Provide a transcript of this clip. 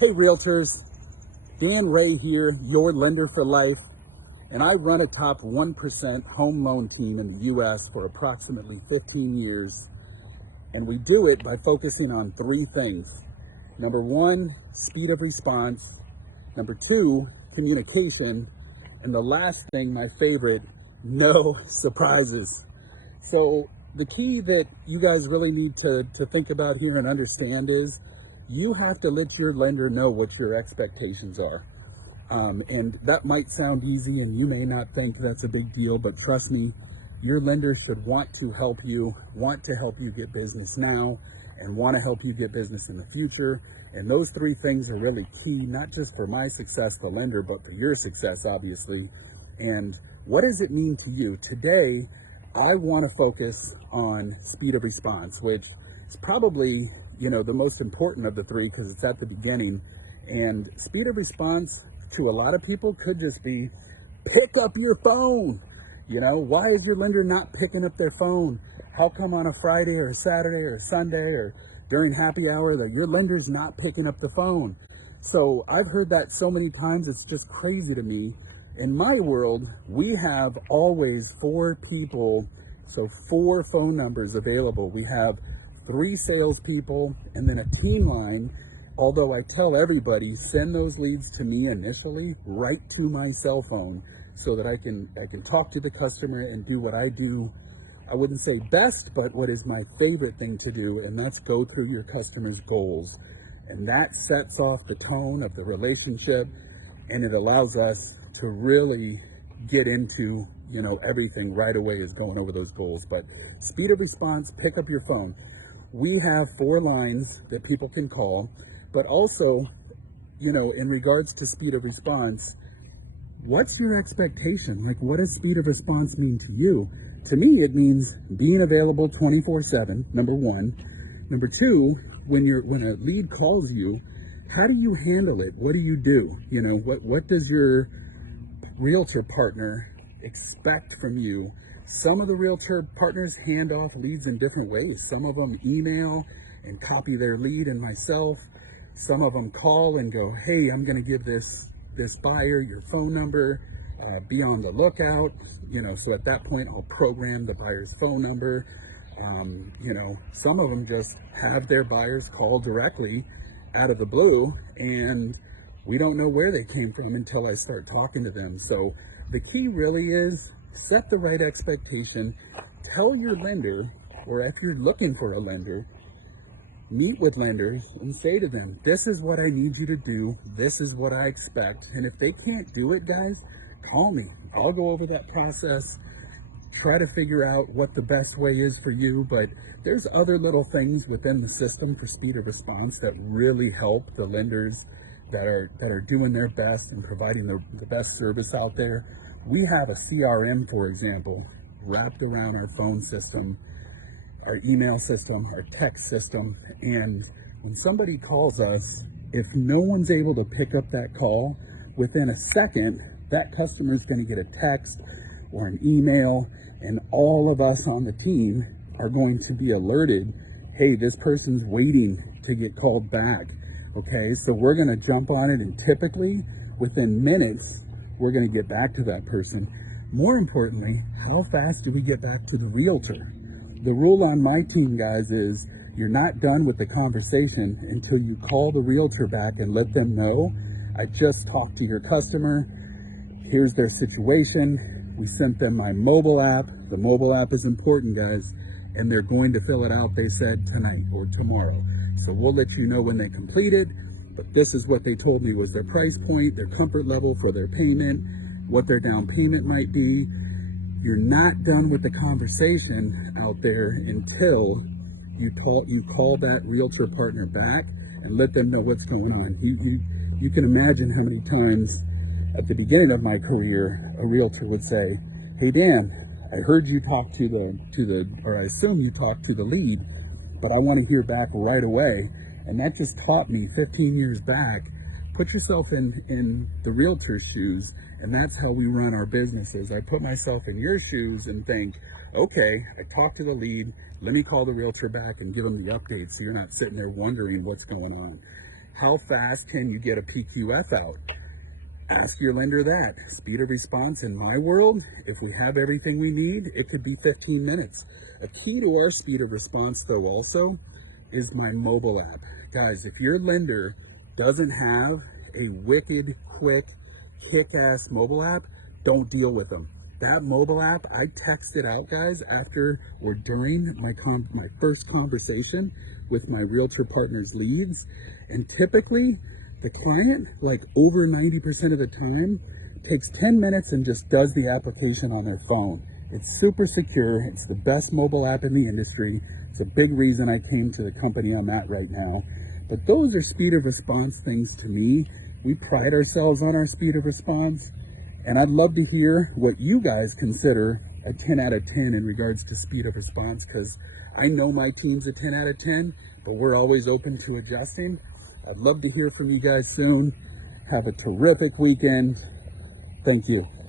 Hey realtors, Hrey here, your lender for life, and I run a top 1% home loan team in the US for approximately 15 years, and we do it by focusing on three things. Number one, speed of response. Number two, communication. And the last thing, my favorite, no surprises. So the key that you guys really need to think about here and understand is you have to let your lender know what your expectations are. And that might sound easy and you may not think that's a big deal, but trust me, your lender should want to help you get business now, and want to help you get business in the future. And those three things are really key, not just for my success, the lender, but for your success, obviously. And what does it mean to you? Today, I want to focus on speed of response, which is probably, the most important of the three because it's at the beginning. And speed of response to a lot of people could just be pick up your phone. Why is your lender not picking up their phone? How come on a Friday or a Saturday or a Sunday or during happy hour that your lender's not picking up the phone? So I've heard that so many times, it's just crazy to me. In my world, we have always four people, so four phone numbers available. We have 3 salespeople and then a team line. Although I tell everybody, send those leads to me initially, right to my cell phone, so that I can talk to the customer and do what I do. I wouldn't say best, but what is my favorite thing to do, and that's go through your customer's goals. And that sets off the tone of the relationship, and it allows us to really get into, everything right away is going over those goals. But speed of response, pick up your phone. We have 4 lines that people can call, but also, in regards to speed of response, what's your expectation? Like, what does speed of response mean to you? To me, it means being available 24/7, number one. Number two, when a lead calls you, how do you handle it? What do you do? What does your realtor partner expect from you? Some of the realtor partners hand off leads in different ways. Some of them email and copy their lead and myself. Some of them call and go, hey, I'm going to give this buyer your phone number, be on the lookout. So at that point I'll program the buyer's phone number. Some of them just have their buyers call directly out of the blue, and we don't know where they came from until I start talking to them. So the key really is set the right expectation. Tell your lender, or if you're looking for a lender, meet with lenders and say to them, this is what I need you to do. This is what I expect. And if they can't do it, guys, call me. I'll go over that process, try to figure out what the best way is for you. But there's other little things within the system for speed of response that really help the lenders that are doing their best and providing the best service out there. We have a CRM, for example, wrapped around our phone system, our email system, our text system. And when somebody calls us, if no one's able to pick up that call, within a second, that customer is going to get a text or an email, and all of us on the team are going to be alerted, hey, this person's waiting to get called back. Okay, so we're going to jump on it, and typically within minutes, we're going to get back to that person. More importantly, how fast do we get back to the realtor? The rule on my team, guys, is you're not done with the conversation until you call the realtor back and let them know, I just talked to your customer, here's their situation, we sent them my mobile app. The mobile app is important, guys, and they're going to fill it out, they said, tonight or tomorrow. So we'll let you know when they complete it, but this is what they told me was their price point, their comfort level for their payment, what their down payment might be. You're not done with the conversation out there until you call that realtor partner back and let them know what's going on. You can imagine how many times at the beginning of my career, a realtor would say, hey Dan, I heard you talk or I assume you talked to the lead, but I want to hear back right away. And that just taught me 15 years back, put yourself in the realtor's shoes, and that's how we run our businesses. I put myself in your shoes and think, okay, I talked to the lead, let me call the realtor back and give them the update so you're not sitting there wondering what's going on. How fast can you get a PQF out? Ask your lender that. Speed of response in my world, if we have everything we need, it could be 15 minutes. A key to our speed of response, though, also is my mobile app. Guys, if your lender doesn't have a wicked, quick, kick-ass mobile app, don't deal with them. That mobile app, I text it out, guys, after or during my first conversation with my realtor partner's leads. And typically, the client, like over 90% of the time, takes 10 minutes and just does the application on their phone. It's super secure. It's the best mobile app in the industry. It's a big reason I came to the company I'm at right now. But those are speed of response things to me. We pride ourselves on our speed of response. And I'd love to hear what you guys consider a 10 out of 10 in regards to speed of response, because I know my team's a 10 out of 10, but we're always open to adjusting. I'd love to hear from you guys soon. Have a terrific weekend. Thank you.